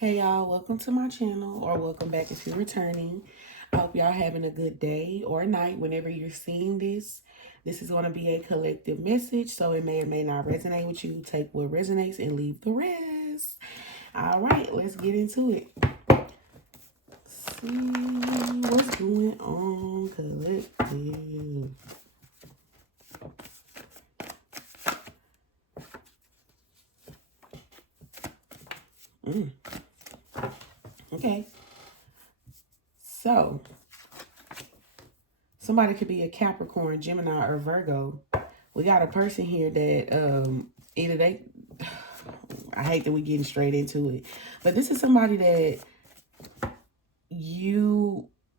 Hey y'all, welcome to my channel, or welcome back if you're returning. I hope y'all having a good day or night whenever you're seeing this. This is going to be a collective message, so it may or may not resonate with you. Take what resonates and leave the rest. All right, let's get into it. See what's going on, collective. Okay, so somebody could be a Capricorn, Gemini, or Virgo. We got a person here that either they, I hate that we getting straight into it, but this is somebody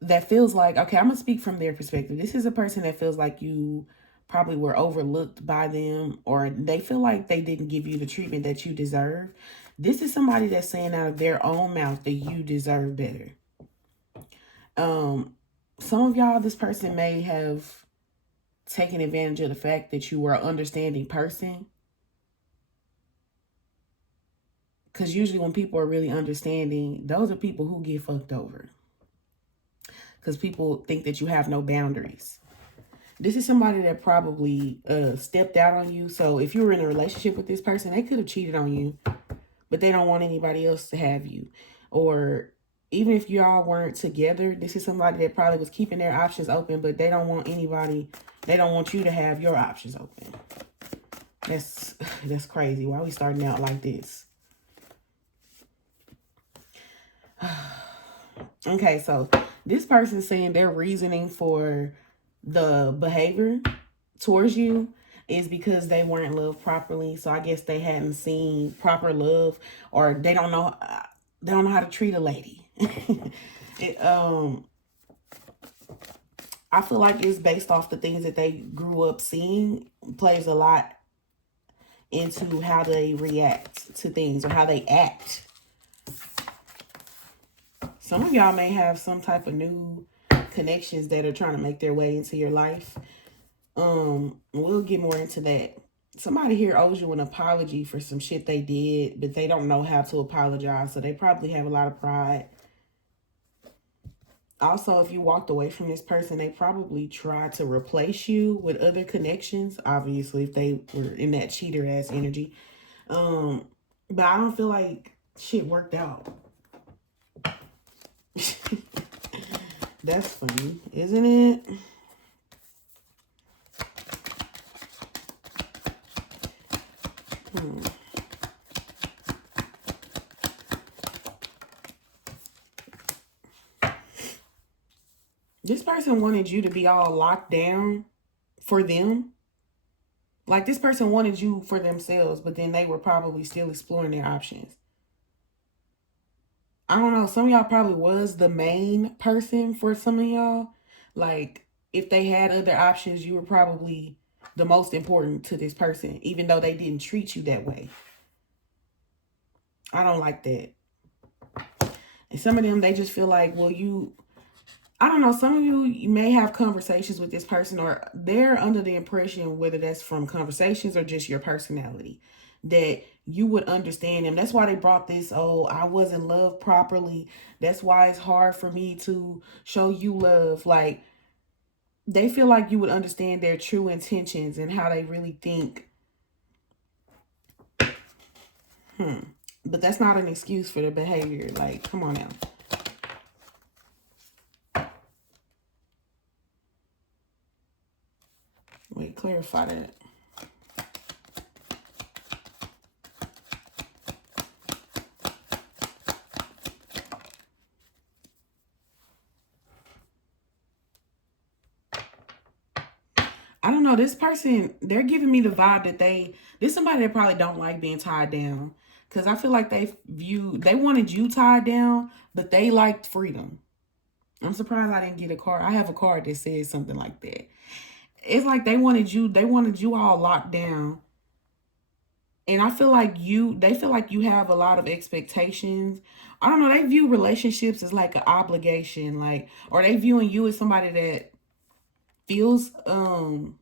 that feels like, okay, I'm gonna speak from their perspective. This is a person that feels like you probably were overlooked by them, or they feel like they didn't give you the treatment that you deserve. This is somebody that's saying out of their own mouth that you deserve better. Some of y'all, this person may have taken advantage of the fact that you were an understanding person. Because usually when people are really understanding, those are people who get fucked over. Because people think that you have no boundaries. This is somebody that probably stepped out on you. So if you were in a relationship with this person, they could have cheated on you, but they don't want anybody else to have you. Or even if y'all weren't together, this is somebody that probably was keeping their options open, but they don't want anybody, they don't want you to have your options open. That's crazy. Why are we starting out like this? Okay, so this person's saying their reasoning for the behavior towards you is because they weren't loved properly. So I guess they hadn't seen proper love, or they don't know how to treat a lady. I feel like it's based off the things that they grew up seeing, plays a lot into how they react to things or how they act. Some of y'all may have some type of new connections that are trying to make their way into your life. We'll get more into that. Somebody here owes you an apology for some shit they did, but they don't know how to apologize, so they probably have a lot of pride. Also, if you walked away from this person, they probably tried to replace you with other connections, obviously, if they were in that cheater ass energy. But I don't feel like shit worked out. That's funny, isn't it? This person wanted you to be all locked down for them. Like, this person wanted you for themselves, but then they were probably still exploring their options. I don't know. Some of y'all probably was the main person for some of y'all. Like, if they had other options, you were probably the most important to this person, even though they didn't treat you that way. I don't like that. And some of them, they just feel like, well, I don't know, some of you may have conversations with this person, or they're under the impression, whether that's from conversations or just your personality, that you would understand them. That's why they brought this, oh, I wasn't loved properly. That's why it's hard for me to show you love. Like, they feel like you would understand their true intentions and how they really think. But that's not an excuse for the behavior. Like, come on now. Wait, clarify that. I don't know. This person, they're giving me the vibe that this is somebody that probably don't like being tied down. Because I feel like they wanted you tied down, but they liked freedom. I'm surprised I didn't get a card. I have a card that says something like that. It's like they wanted you all locked down. And I feel like they feel like you have a lot of expectations. I don't know. They view relationships as like an obligation, like, or they viewing you as somebody that feels, I don't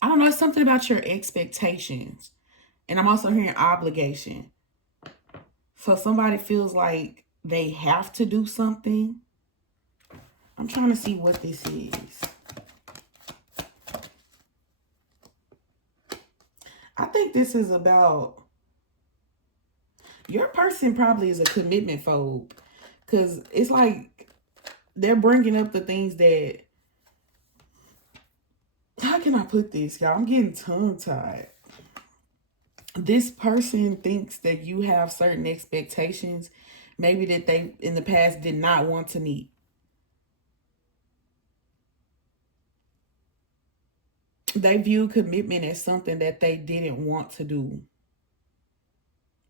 know, it's something about your expectations. And I'm also hearing obligation. So somebody feels like they have to do something. I'm trying to see what this is. I think this is about, your person probably is a commitment phobe. Because it's like they're bringing up the things that, how can I put this, y'all? I'm getting tongue-tied. This person thinks that you have certain expectations, maybe that they in the past did not want to meet. They view commitment as something that they didn't want to do.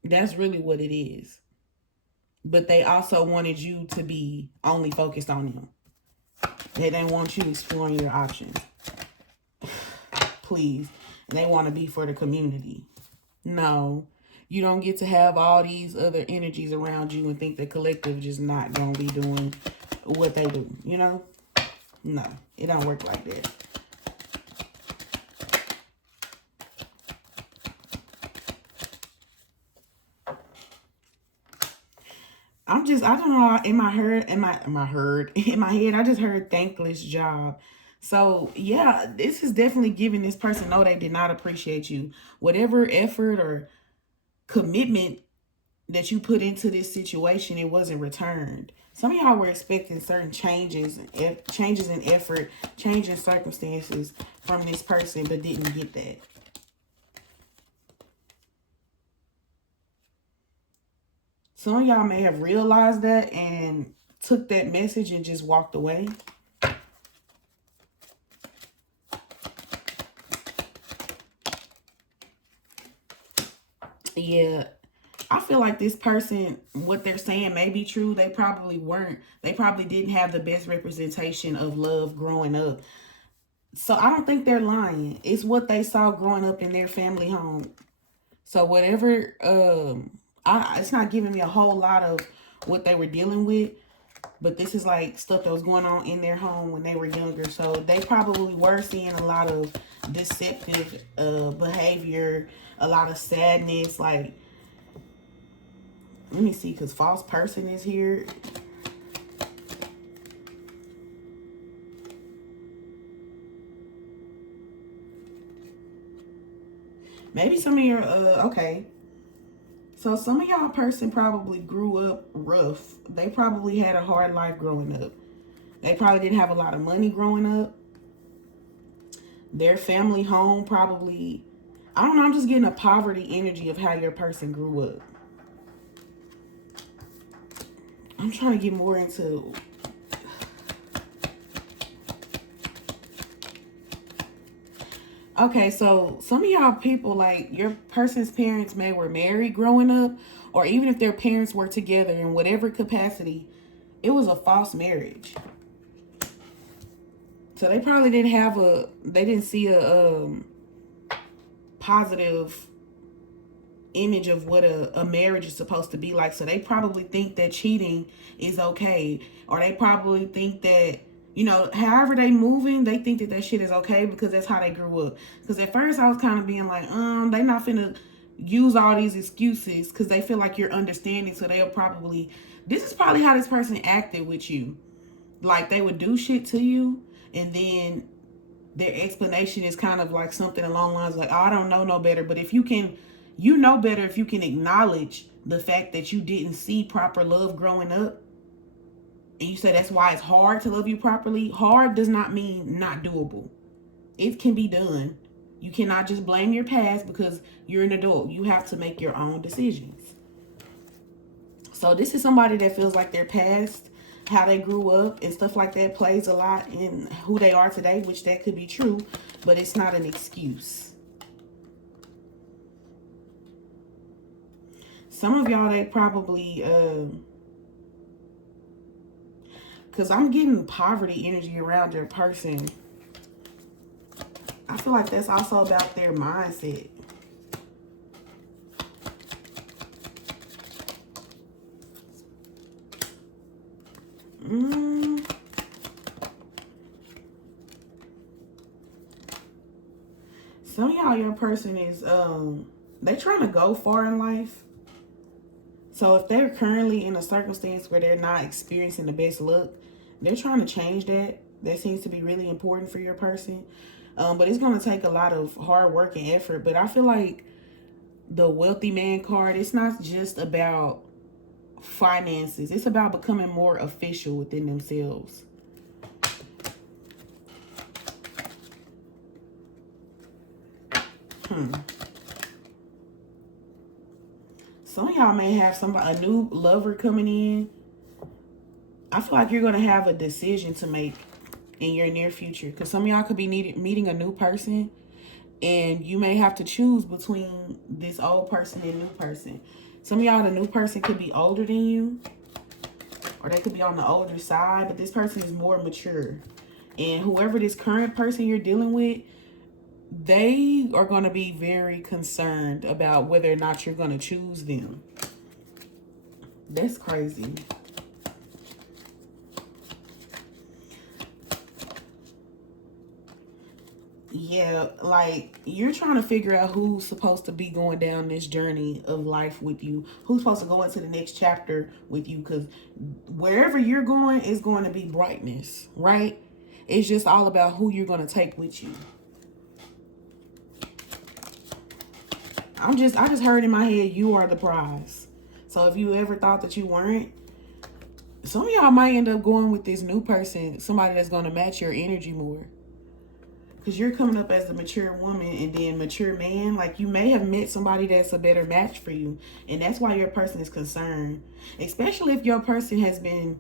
That's really what it is. But they also wanted you to be only focused on them. They didn't want you exploring your options. Please. And they want to be for the community. No. You don't get to have all these other energies around you and think the collective just not going to be doing what they do. You know? No. It don't work like that. I don't know, in my head, I just heard thankless job. So yeah, this is definitely giving this person, no, they did not appreciate you. Whatever effort or commitment that you put into this situation, it wasn't returned. Some of y'all were expecting certain changes in effort, change in circumstances from this person, but didn't get that. Some of y'all may have realized that and took that message and just walked away. Yeah, I feel like this person, what they're saying may be true. They probably weren't. They probably didn't have the best representation of love growing up. So I don't think they're lying. It's what they saw growing up in their family home. So whatever, it's not giving me a whole lot of what they were dealing with. But this is like stuff that was going on in their home when they were younger. So they probably were seeing a lot of deceptive behavior, a lot of sadness. Like, let me see, because false person is here. Maybe some of your, okay. So some of y'all person probably grew up rough. They probably had a hard life growing up. They probably didn't have a lot of money growing up. Their family home probably, I don't know, I'm just getting a poverty energy of how your person grew up. I'm trying to get more into, okay, so some of y'all people, like your person's parents may were married growing up, or even if their parents were together in whatever capacity, it was a false marriage. So they probably didn't have they didn't see a positive image of what a marriage is supposed to be like. So they probably think that cheating is okay. Or they probably think that, you know, however they moving, they think that shit is okay because that's how they grew up. Because at first I was kind of being like, they not finna use all these excuses because they feel like you're understanding. So they'll probably, this is probably how this person acted with you. Like they would do shit to you and then their explanation is kind of like something along the lines like, oh, I don't know no better. But if you can, you know better if you can acknowledge the fact that you didn't see proper love growing up. And you say that's why it's hard to love you properly. Hard does not mean not doable. It can be done. You cannot just blame your past because you're an adult. You have to make your own decisions. So this is somebody that feels like their past, how they grew up and stuff like that plays a lot in who they are today, which that could be true, but it's not an excuse. Some of y'all, they probably, because I'm getting poverty energy around your person. I feel like that's also about their mindset. Some of y'all, your person is, they trying to go far in life. So if they're currently in a circumstance where they're not experiencing the best luck, they're trying to change that. That seems to be really important for your person. But it's going to take a lot of hard work and effort. But I feel like the wealthy man card, it's not just about finances. It's about becoming more official within themselves. Some of y'all may have a new lover coming in. I feel like you're going to have a decision to make in your near future. Because some of y'all could be meeting a new person. And you may have to choose between this old person and new person. Some of y'all, the new person could be older than you. Or they could be on the older side. But this person is more mature. And whoever this current person you're dealing with, they are going to be very concerned about whether or not you're going to choose them. That's crazy. Yeah, like you're trying to figure out who's supposed to be going down this journey of life with you. Who's supposed to go into the next chapter with you. Because wherever you're going is going to be brightness, right? It's just all about who you're going to take with you. I just heard in my head, you are the prize. So if you ever thought that you weren't, some of y'all might end up going with this new person, somebody that's going to match your energy more. Because you're coming up as a mature woman and then mature man. Like you may have met somebody that's a better match for you. And that's why your person is concerned. Especially if your person has been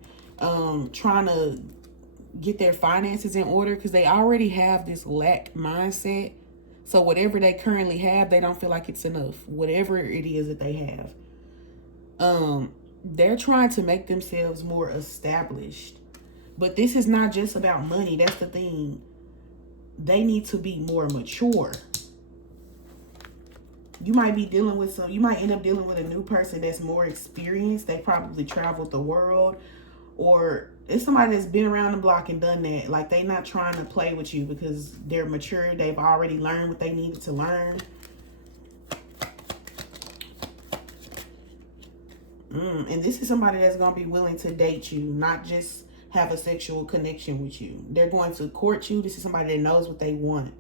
trying to get their finances in order. Because they already have this lack mindset. So whatever they currently have, they don't feel like it's enough. Whatever it is that they have. They're trying to make themselves more established. But this is not just about money. That's the thing. They need to be more mature. You might be dealing with you might end up dealing with a new person that's more experienced. They probably traveled the world. Or it's somebody that's been around the block and done that. Like they not trying to play with you because they're mature. They've already learned what they needed to learn. And this is somebody that's going to be willing to date you, not just have a sexual connection with you. They're going to court you. This is somebody that knows what they want.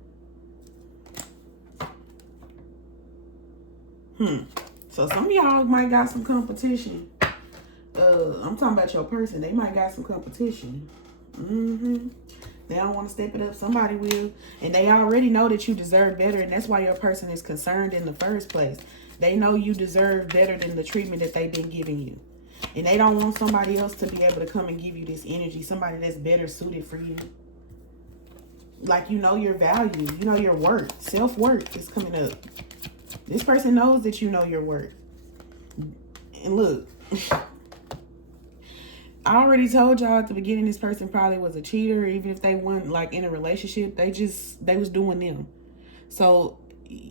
So some of y'all might got some competition. I'm talking about your person. They might got some competition. They don't want to step it up. Somebody will. And they already know that you deserve better. And that's why your person is concerned in the first place. They know you deserve better than the treatment that they've been giving you. And they don't want somebody else to be able to come and give you this energy. Somebody that's better suited for you. Like you know your value. You know your worth. Self-worth is coming up. This person knows that you know your worth. And look. I already told y'all at the beginning this person probably was a cheater. Even if they weren't like in a relationship, they was doing them. So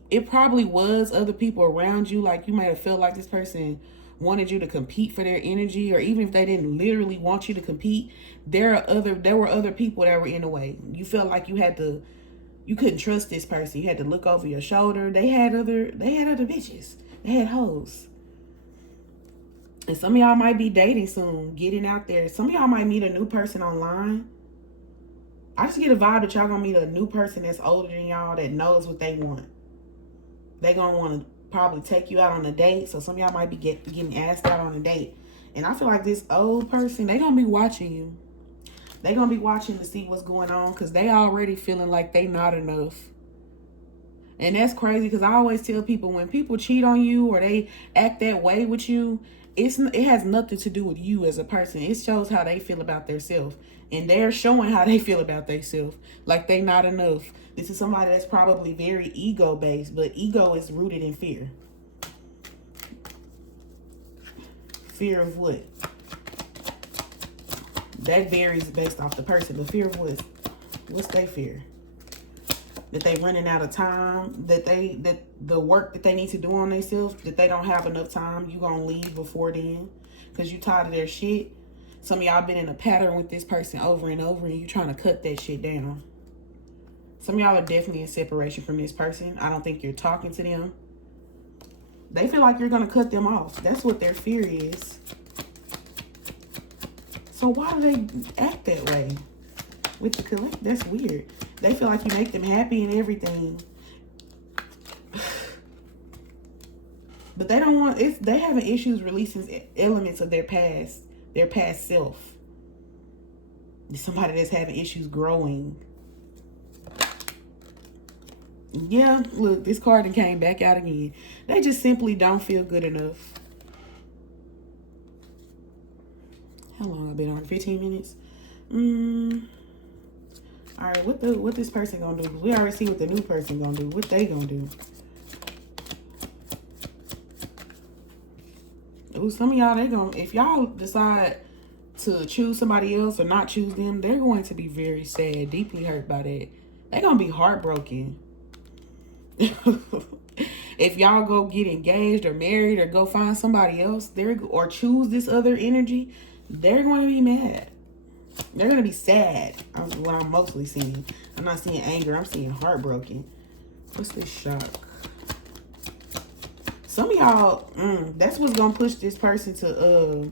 it probably was other people around you. Like you might have felt like this person wanted you to compete for their energy, or even if they didn't literally want you to compete, there were other people that were in the way. You felt like you couldn't trust this person. You had to look over your shoulder. They had other bitches. They had hoes. And some of y'all might be dating soon, getting out there. Some of y'all might meet a new person online. I just get a vibe that y'all gonna meet a new person that's older than y'all that knows what they want. They gonna want to probably take you out on a date. So some of y'all might be getting asked out on a date. And I feel like this old person, they gonna be watching you. They gonna be watching to see what's going on because they already feeling like they not enough. And that's crazy because I always tell people when people cheat on you or they act that way with you, it has nothing to do with you as a person. It shows how they feel about themselves. And they're showing how they feel about themselves. Like they not enough. This is somebody that's probably very ego-based. But ego is rooted in fear. Fear of what? That varies based off the person. But fear of what? What's their fear? That they running out of time, that the work that they need to do on themselves, that they don't have enough time, you gonna leave before then because you tired of their shit. Some of y'all been in a pattern with this person over and over and you trying to cut that shit down. Some of y'all are definitely in separation from this person. I don't think you're talking to them. They feel like you're going to cut them off. That's what their fear is. So why do they act that way? With the collect, that's weird. They feel like you make them happy and everything. But they don't want, they having issues releasing elements of their past self. Somebody that's having issues growing. Yeah, look, this card came back out again. They just simply don't feel good enough. How long I've been on? 15 minutes? All right, what this person gonna do? We already see what the new person gonna do. What they gonna do? Ooh, some of y'all, they gonna, if y'all decide to choose somebody else or not choose them, they're going to be very sad, deeply hurt by that. They're gonna be heartbroken. If y'all go get engaged or married or go find somebody else, or choose this other energy, they're going to be mad. They're going to be sad. What I'm mostly seeing. I'm not seeing anger. I'm seeing heartbroken. What's this shock? Some of y'all, that's what's going to push this person to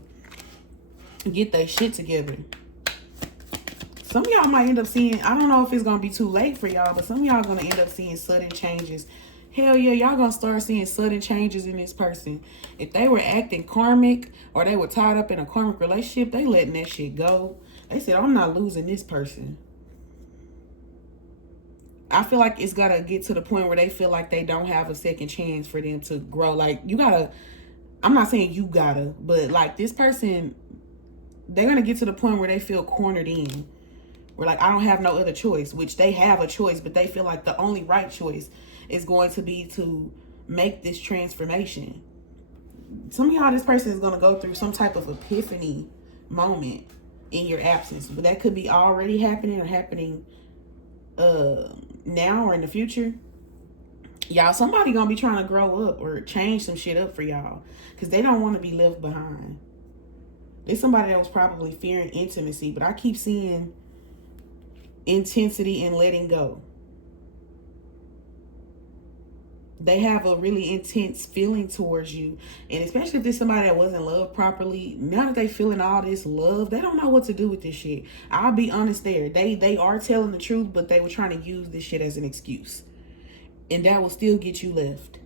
get their shit together. Some of y'all might end up seeing, I don't know if it's going to be too late for y'all, but some of y'all going to end up seeing sudden changes. Hell yeah, y'all going to start seeing sudden changes in this person. If they were acting karmic or they were tied up in a karmic relationship, they letting that shit go. They said, I'm not losing this person. I feel like it's got to get to the point where they feel like they don't have a second chance for them to grow. Like, you got to, I'm not saying you got to, but like this person, they're going to get to the point where they feel cornered in. Where like, I don't have no other choice, which they have a choice, but they feel like the only right choice is going to be to make this transformation. Some of y'all, this person is going to go through some type of epiphany moment in your absence. But that could be already happening or happening now or in the future. Y'all, somebody going to be trying to grow up or change some shit up for y'all. Because they don't want to be left behind. There's somebody that was probably fearing intimacy. But I keep seeing intensity and letting go. They have a really intense feeling towards you. And especially if there's somebody that wasn't loved properly, now that they feeling all this love, they don't know what to do with this shit. I'll be honest there. They are telling the truth, but they were trying to use this shit as an excuse. And that will still get you left.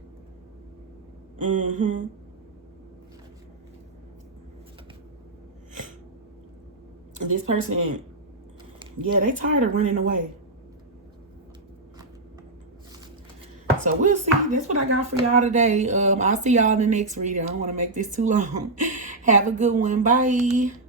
This person, yeah, they tired of running away. So we'll see. That's what I got for y'all today. I'll see y'all in the next reading. I don't want to make this too long. Have a good one. Bye.